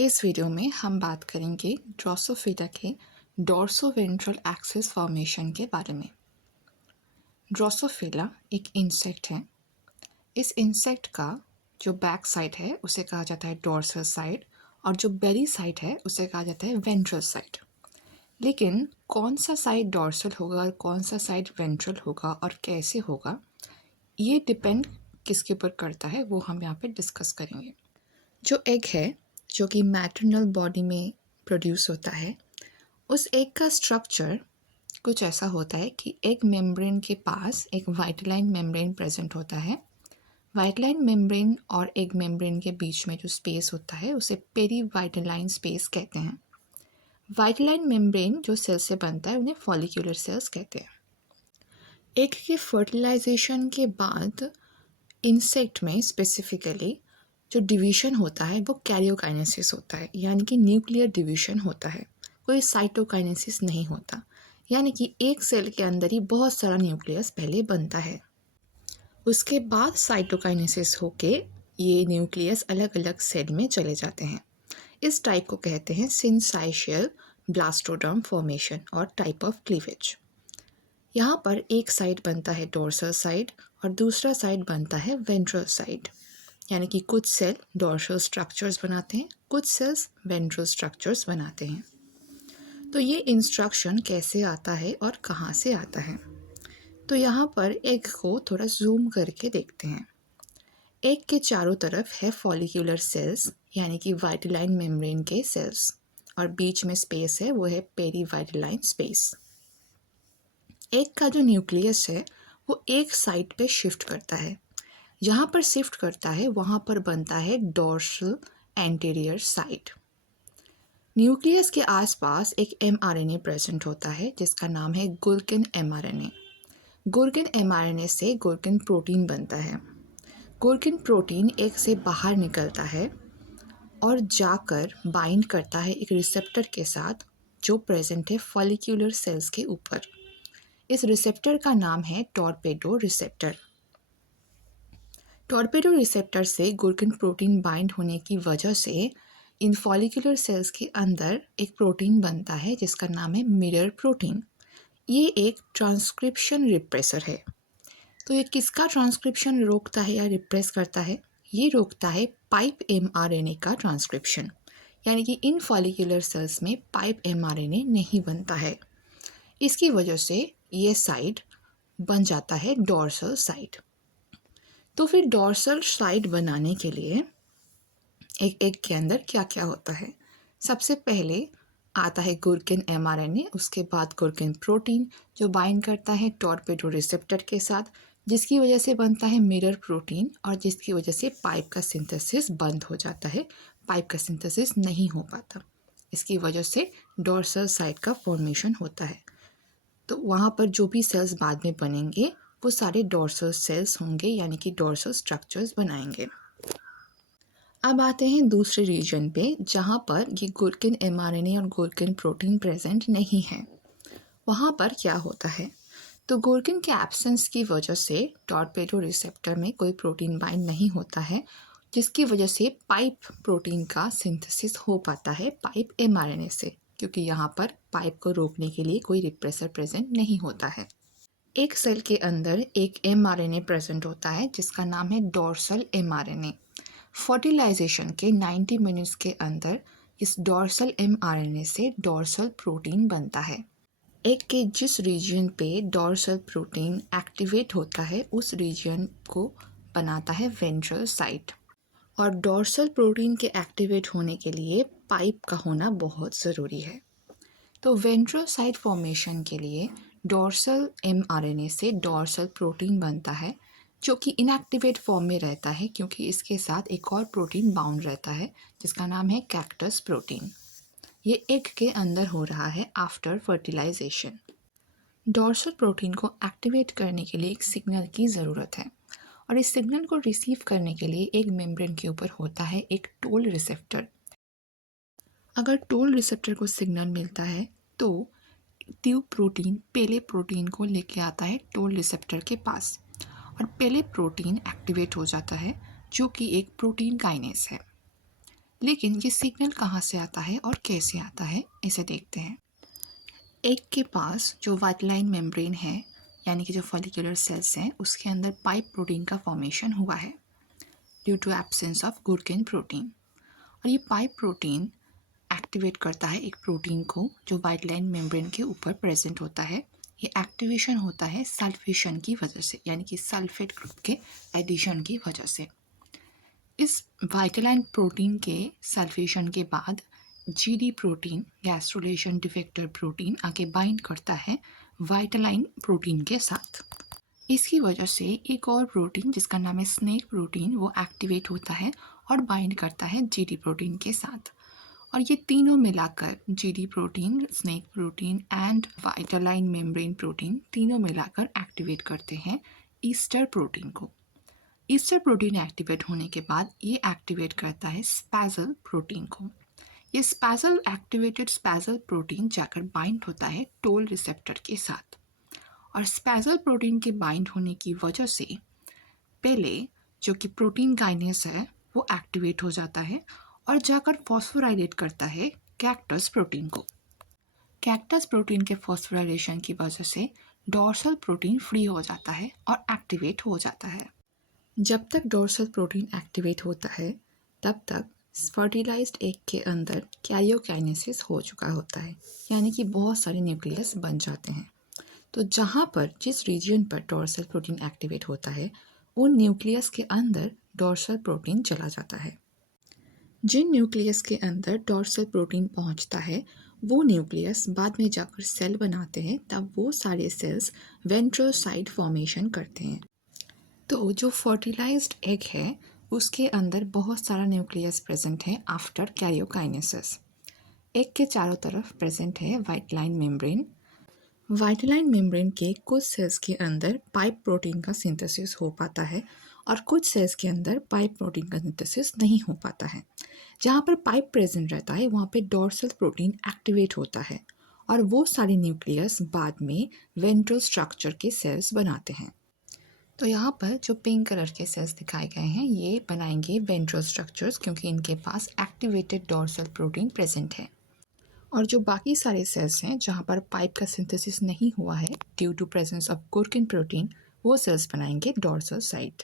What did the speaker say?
इस वीडियो में हम बात करेंगे ड्रोसोफिला के डोर्सोवेंट्रल एक्सिस फॉर्मेशन के बारे में। ड्रोसोफिला एक इंसेक्ट है। इस इंसेक्ट का जो बैक साइड है उसे कहा जाता है डोर्सल साइड और जो बेली साइड है उसे कहा जाता है वेंट्रल साइड। लेकिन कौन सा साइड डोर्सल होगा और कौन सा साइड वेंट्रल होगा और कैसे होगा, ये डिपेंड किसके ऊपर करता है वो हम यहाँ पे डिस्कस करेंगे। जो एग है जो कि मैटरनल बॉडी में प्रोड्यूस होता है, उस एग का स्ट्रक्चर कुछ ऐसा होता है कि एग मेम्ब्रेन के पास एक वाइटलाइन मेम्ब्रेन प्रेजेंट होता है। वाइटलाइन मेम्ब्रेन और एग मेम्ब्रेन के बीच में जो स्पेस होता है उसे पेरीवाइटलाइन स्पेस कहते हैं। वाइटलाइन मेम्ब्रेन जो सेल से बनता है उन्हें फॉलिक्यूलर सेल्स कहते हैं। एग के फर्टिलाइजेशन के बाद इंसेक्ट में स्पेसिफिकली जो डिवीज़न होता है वो कैरियोकाइनेसिस होता है, यानी कि न्यूक्लियर डिवीज़न होता है। कोई साइटोकाइनेसिस नहीं होता, यानी कि एक सेल के अंदर ही बहुत सारा न्यूक्लियस पहले बनता है। उसके बाद साइटोकाइनेसिस होके ये न्यूक्लियस अलग अलग सेल में चले जाते हैं। इस टाइप को कहते हैं सिंसाइशियल ब्लास्टोडर्म फॉर्मेशन और टाइप ऑफ क्लीवेज। यहाँ पर एक साइड बनता है डोर्सल साइड और दूसरा साइड बनता है वेंट्रल साइड, यानी कि कुछ सेल डोर्सल स्ट्रक्चर्स बनाते हैं, कुछ सेल्स वेंट्रल स्ट्रक्चर्स बनाते हैं। तो ये इंस्ट्रक्शन कैसे आता है और कहाँ से आता है, तो यहाँ पर एग को थोड़ा जूम करके देखते हैं। एग के चारों तरफ है फॉलिक्यूलर सेल्स, यानी कि वाइटलाइन मेम्ब्रेन के सेल्स, और बीच में स्पेस है वो है पेरीवाइटलाइन स्पेस। एग का जो न्यूक्लियस है वो एक साइड पे शिफ्ट करता है। जहाँ पर शिफ्ट करता है वहाँ पर बनता है डोर्सल एंटीरियर साइड। न्यूक्लियस के आसपास एक एमआरएनए प्रेजेंट होता है जिसका नाम है गुल्किन एमआरएनए। गुल्किन एमआरएनए से गुल्किन प्रोटीन बनता है। गुल्किन प्रोटीन एग से बाहर निकलता है और जाकर बाइंड करता है एक रिसेप्टर के साथ जो प्रेजेंट है फॉलिक्यूलर सेल्स के ऊपर। इस रिसेप्टर का नाम है टॉर्पेडो रिसेप्टर। टॉर्पेडो रिसेप्टर से गुल्किन प्रोटीन बाइंड होने की वजह से इन फॉलिक्यूलर सेल्स के अंदर एक प्रोटीन बनता है जिसका नाम है मिरर प्रोटीन। ये एक ट्रांसक्रिप्शन रिप्रेसर है। तो ये किसका ट्रांसक्रिप्शन रोकता है या रिप्रेस करता है? ये रोकता है पाइप एमआरएनए का ट्रांसक्रिप्शन, यानी कि इन फॉलिक्यूलर सेल्स में पाइप एमआरएनए नहीं बनता है। इसकी वजह से ये साइड बन जाता है डोर्सल साइड। तो फिर डोर्सल साइड बनाने के लिए एक एग के अंदर क्या क्या होता है? सबसे पहले आता है गुल्किन एमआरएनए, उसके बाद गुल्किन प्रोटीन जो बाइंड करता है टॉर्पेडो रिसेप्टर के साथ, जिसकी वजह से बनता है मिरर प्रोटीन और जिसकी वजह से पाइप का सिंथेसिस बंद हो जाता है, पाइप का सिंथेसिस नहीं हो पाता। इसकी वजह से डोर्सल साइड का फॉर्मेशन होता है। तो वहाँ पर जो भी सेल्स बाद में बनेंगे वो सारे डोर्सल सेल्स होंगे, यानी कि डोर्सल स्ट्रक्चर्स बनाएंगे। अब आते हैं दूसरे रीजन पे जहाँ पर ये गुल्किन एमआरएनए और गुल्किन प्रोटीन प्रेजेंट नहीं है। वहाँ पर क्या होता है? तो गुल्किन के एब्सेंस की वजह से टॉर्पेडो रिसेप्टर में कोई प्रोटीन बाइंड नहीं होता है, जिसकी वजह से पाइप प्रोटीन का सिंथेसिस हो पाता है पाइप एमआरएनए से, क्योंकि यहाँ पर पाइप को रोकने के लिए कोई रिप्रेसर प्रेजेंट नहीं होता है। एक सेल के अंदर एक एमआरएनए प्रेजेंट होता है जिसका नाम है डोर्सल एमआरएनए। फर्टिलाइजेशन के 90 मिनट्स के अंदर इस डोर्सल एमआरएनए से डोर्सल प्रोटीन बनता है। एग के जिस रीजन पे डोर्सल प्रोटीन एक्टिवेट होता है उस रीजन को बनाता है वेंट्रल साइड। और डोर्सल प्रोटीन के एक्टिवेट होने के लिए पाइप का होना बहुत ज़रूरी है। तो वेंट्रल साइड फॉर्मेशन के लिए डोर्सल एमआरएनए से डोर्सल प्रोटीन बनता है जो कि इनएक्टिवेट फॉर्म में रहता है, क्योंकि इसके साथ एक और प्रोटीन बाउंड रहता है जिसका नाम है कैक्टस प्रोटीन। ये एग के अंदर हो रहा है आफ्टर फर्टिलाइजेशन। डोर्सल प्रोटीन को एक्टिवेट करने के लिए एक सिग्नल की ज़रूरत है, और इस सिग्नल को रिसीव करने के लिए एक मेम्ब्रेन के ऊपर होता है एक टोल रिसेप्टर। अगर टोल रिसेप्टर को सिग्नल मिलता है तो ट्यूब प्रोटीन पहले प्रोटीन को लेके आता है टोल रिसेप्टर के पास, और पहले प्रोटीन एक्टिवेट हो जाता है जो कि एक प्रोटीन काइनेस है। लेकिन ये सिग्नल कहाँ से आता है और कैसे आता है, इसे देखते हैं। एग के पास जो व्हाइट लाइन मेम्ब्रेन है, यानी कि जो फॉलिकुलर सेल्स हैं, उसके अंदर पाइप प्रोटीन का फॉर्मेशन हुआ है due to absence of gurken protein. और ये पाइप प्रोटीन एक्टिवेट करता है एक प्रोटीन को जो व्हाइट लाइन मेम्ब्रेन के ऊपर प्रेजेंट होता है। ये एक्टिवेशन होता है सल्फेशन की वजह से, यानी कि सल्फेट ग्रुप के एडिशन की वजह से। इस वाइटलाइन प्रोटीन के सल्फेशन के बाद जीडी प्रोटीन, गैस्ट्रोलेशन डिफेक्टर प्रोटीन, आके बाइंड करता है वाइटलाइन प्रोटीन के साथ। इसकी वजह से एक और प्रोटीन जिसका नाम है स्नेक प्रोटीन, वो एक्टिवेट होता है और बाइंड करता है जीडी प्रोटीन के साथ। और ये तीनों मिलाकर, GD protein, snake protein and vitelline membrane protein, तीनों मिलाकर एक्टिवेट करते हैं ईस्टर प्रोटीन को। ईस्टर प्रोटीन एक्टिवेट होने के बाद ये एक्टिवेट करता है स्पैजल प्रोटीन को। ये स्पैजल एक्टिवेटेड स्पैजल प्रोटीन जाकर बाइंड होता है टोल रिसेप्टर के साथ। और स्पैजल प्रोटीन के बाइंड होने की वजह से पहले जो कि प्रोटीन काइनेस है वो एक्टिवेट हो जाता है और जाकर फॉस्फोराइलेट करता है कैक्टस प्रोटीन को। कैक्टस प्रोटीन के फॉस्फोराइलेशन की वजह से डोर्सल प्रोटीन फ्री हो जाता है और एक्टिवेट हो जाता है। जब तक डोर्सल प्रोटीन एक्टिवेट होता है तब तक फर्टिलाइज्ड एग के अंदर कैरियोकाइनेसिस हो चुका होता है, यानी कि बहुत सारे न्यूक्लियस बन जाते हैं। तो जहाँ पर, जिस रीजन पर डोर्सल प्रोटीन एक्टिवेट होता है, उन न्यूक्लियस के अंदर डोर्सल प्रोटीन चला जाता है। जिन न्यूक्लियस के अंदर डोर्सल प्रोटीन पहुँचता है वो न्यूक्लियस बाद में जाकर सेल बनाते हैं, तब वो सारे सेल्स वेंट्रोसाइट फॉर्मेशन करते हैं। तो जो फर्टिलाइज्ड एग है उसके अंदर बहुत सारा न्यूक्लियस प्रेजेंट है आफ्टर कैरियोकाइनेसिस। एग के चारों तरफ प्रेजेंट है white line membrane. White line membrane के कुछ सेल्स के अंदर पाइप प्रोटीन का सिंथेसिस हो पाता है और कुछ सेल्स के अंदर पाइप प्रोटीन का सिंथेसिस नहीं हो पाता है। जहाँ पर पाइप प्रेजेंट रहता है वहाँ पे डोर्सल प्रोटीन एक्टिवेट होता है और वो सारे न्यूक्लियस बाद में वेंट्रल स्ट्रक्चर के सेल्स बनाते हैं। तो यहाँ पर जो पिंक कलर के सेल्स दिखाए गए हैं ये बनाएंगे वेंट्रल स्ट्रक्चर्स, क्योंकि इनके पास एक्टिवेटेड डोर्सल प्रोटीन प्रेजेंट है। और जो बाकी सारे सेल्स हैं जहाँ पर पाइप का सिंथेसिस नहीं हुआ है due to presence of gurken protein, वो सेल्स बनाएंगे डोर्सल साइड।